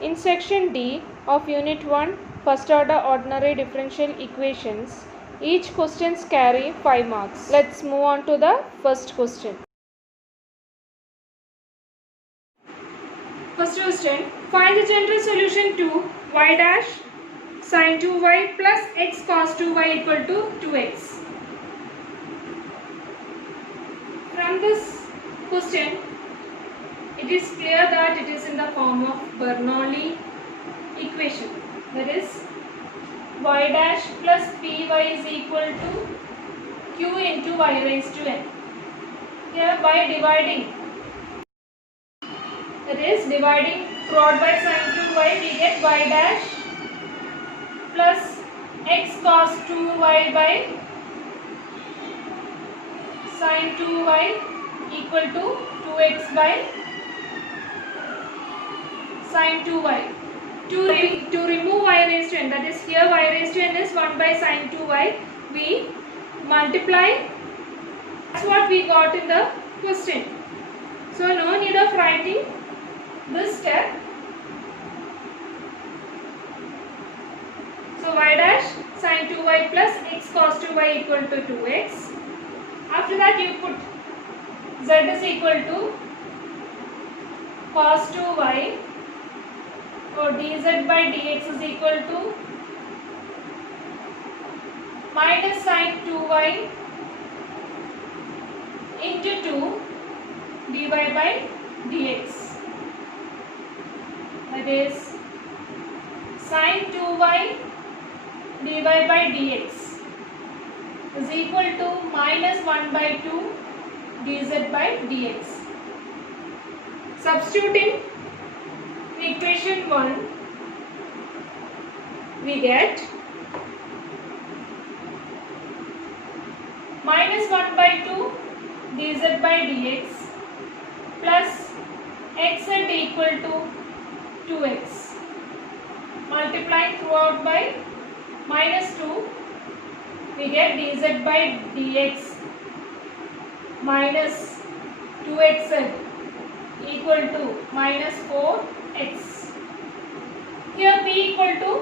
In section D of Unit 1, First Order Ordinary Differential Equations, each questions carry 5 marks. Let's move on to the first question. First question, find the general solution to y dash sin 2y plus x cos 2y equal to 2x. From this question, it is clear that it is in the form of Bernoulli equation. That is, y dash plus py is equal to q into y raised to n. Here by dividing, that is dividing prod by sin 2y, we get y dash plus x cos 2y by sin 2y equal to 2x by sin 2y. To remove y raised to n, that is here y raised to n is 1 by sin 2y, we multiply. That's what we got in the question. So no need of writing this step. So y dash sin 2y plus x cos 2y equal to 2x. After that you put z is equal to cos 2y, or dz by dx is equal to minus sin 2y into 2 dy by dx. That is sin 2y dy by dx is equal to minus 1 by 2 dz by dx. Substituting in equation 1, we get minus 1 by 2 dz by dx plus xz equal to 2x. Multiplying throughout by minus 2, we get dz by dx minus 2xz equal to minus 4x. Here p equal to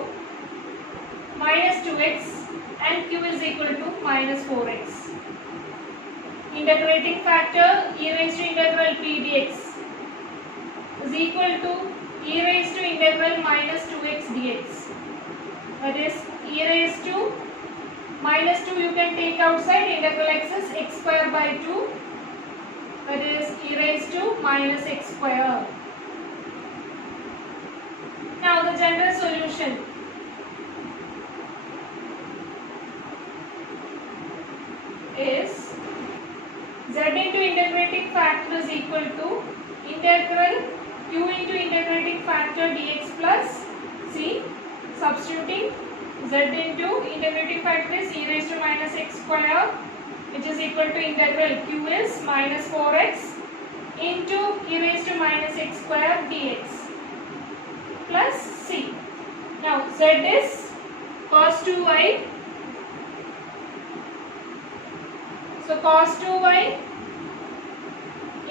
minus 2x and q is equal to minus 4x. Integrating factor e raised to integral p dx is equal to e raised to integral minus 2x dx. That is e raised to minus 2 you can take outside, integral x is x square by 2. That is e raised to minus x square. Now the general solution is z into integrating factor is equal to integral q into integrating factor dx plus c. Substituting z into integrating factor is e raised to minus x square, which is equal to integral q is minus 4x into e raised to minus x square dx plus c. Now z is cos 2y. So cos 2y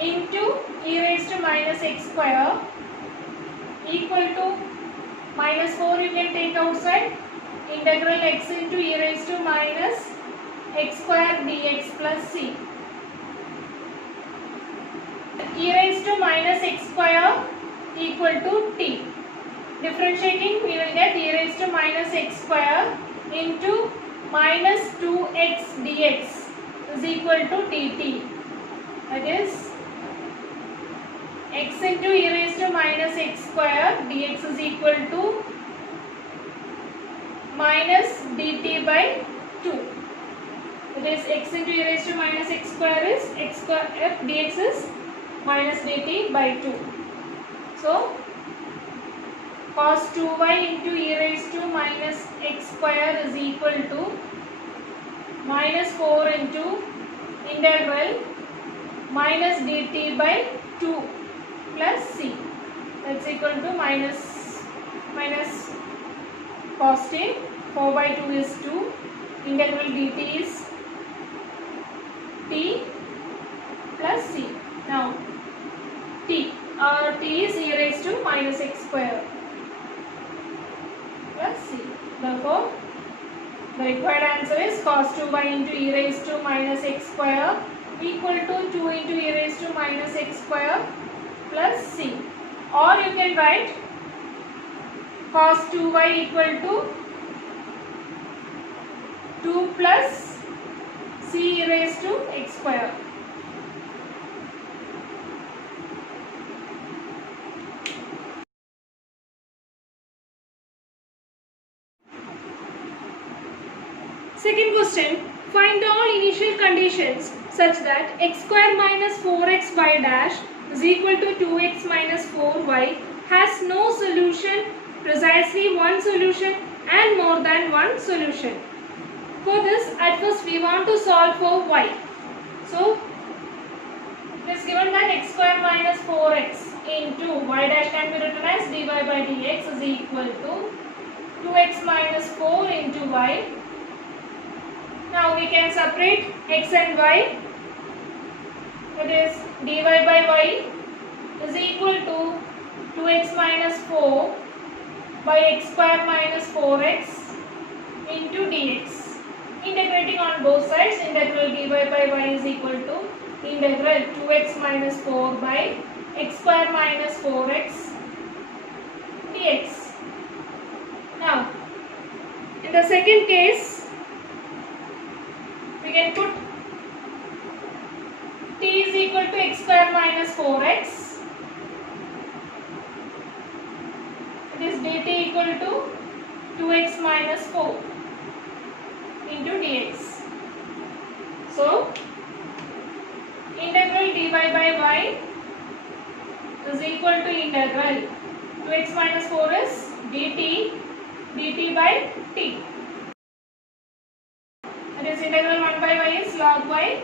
into e raised to minus x square equal to minus 4 you can take outside, integral x into e raised to minus x square dx plus c. E raised to minus x square equal to t. Differentiating, we will get e raised to minus x square into minus 2x dx is equal to dt. That is x into e raised to minus x square dx is equal to minus dt by 2. That is x into e raised to minus x square is x square f dx is minus dt by 2. So cos 2y into e raised to minus x square is equal to minus 4 into integral minus dt by 2 plus c. That's equal to minus cos t. 4 by 2 is 2. Integral dt is t plus c. Now t is e raised to minus x square. The required answer is cos 2y into e raised to minus x square equal to 2 into e raised to minus x square plus c. Or you can write cos 2y equal to 2 plus c e raised to x square. Second question, find all initial conditions such that x square minus 4xy dash is equal to 2x minus 4y has no solution, precisely one solution and more than one solution. For this, at first we want to solve for y. So, it is given that x square minus 4x into y dash can be written as dy by dx is equal to 2x minus 4 into y. Now we can separate x and y. That is dy by y is equal to 2x minus 4 by x square minus 4x into dx. Integrating on both sides, integral dy by y is equal to integral 2x minus 4 by x square minus 4x dx. Now, in the second case, we can put t is equal to x square minus 4x. It is dt equal to 2x minus 4 into dx. So, integral dy by y is equal to integral 2x minus 4 is dt by t. That is integral 1 by y is log y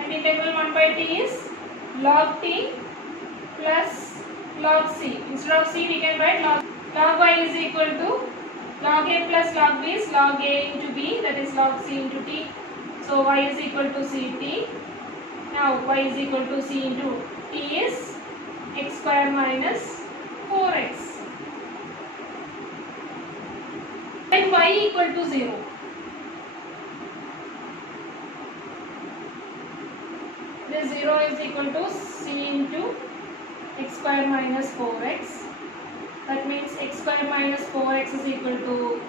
and integral 1 by t is log t plus log c. Instead of c we can write log y is equal to log a plus log b is log a into b, that is log c into t. So y is equal to ct. Now y is equal to c into t is x square minus 4x. And y equal to 0. This 0 is equal to c into x square minus 4x. That means x square minus 4x is equal to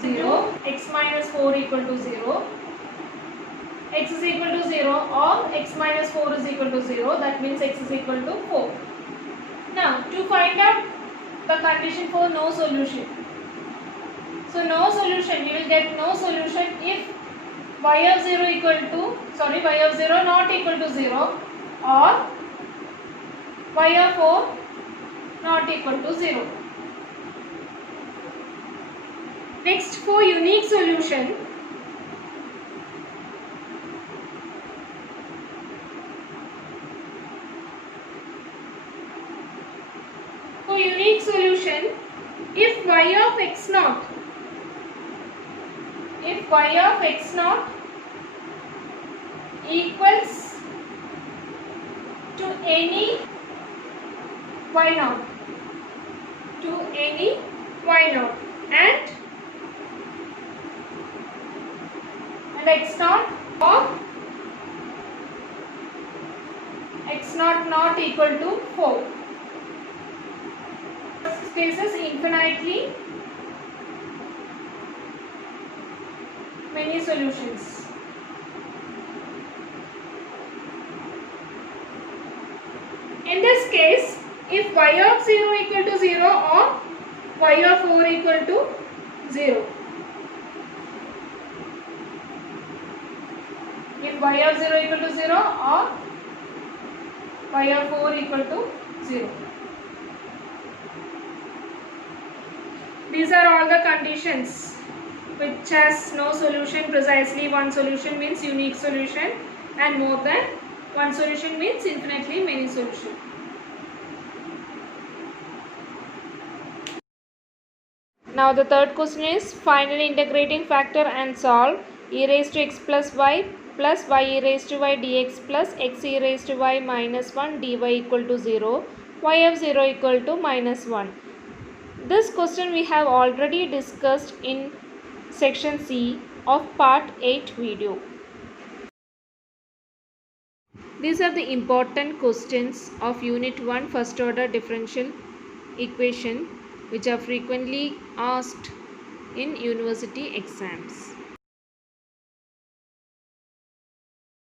0. X minus 4 equal to 0. X is equal to 0 or x minus 4 is equal to 0. That means x is equal to 4. Now, to find out the condition for no solution. So, no solution, you will get no solution if y of 0 equal to, y of 0 not equal to 0 or y of 4 not equal to 0. Next, for unique solution, if y of x naught equals to any y naught and x naught or x naught not equal to 4. This cases infinitely many solutions. In this case, if y of 0 equal to 0 or y of 4 equal to 0. If y of 0 equal to 0 or y of 4 equal to 0. These are all the conditions which has no solution. Precisely one solution means unique solution and more than one solution means infinitely many solutions. Now the third question is find an integrating factor and solve e raised to x plus y e raised to y dx plus x e raised to y minus 1 dy equal to 0, y of 0 equal to minus 1. This question we have already discussed in section C of part 8 video. These are the important questions of unit 1 first order differential equation which are frequently asked in university exams.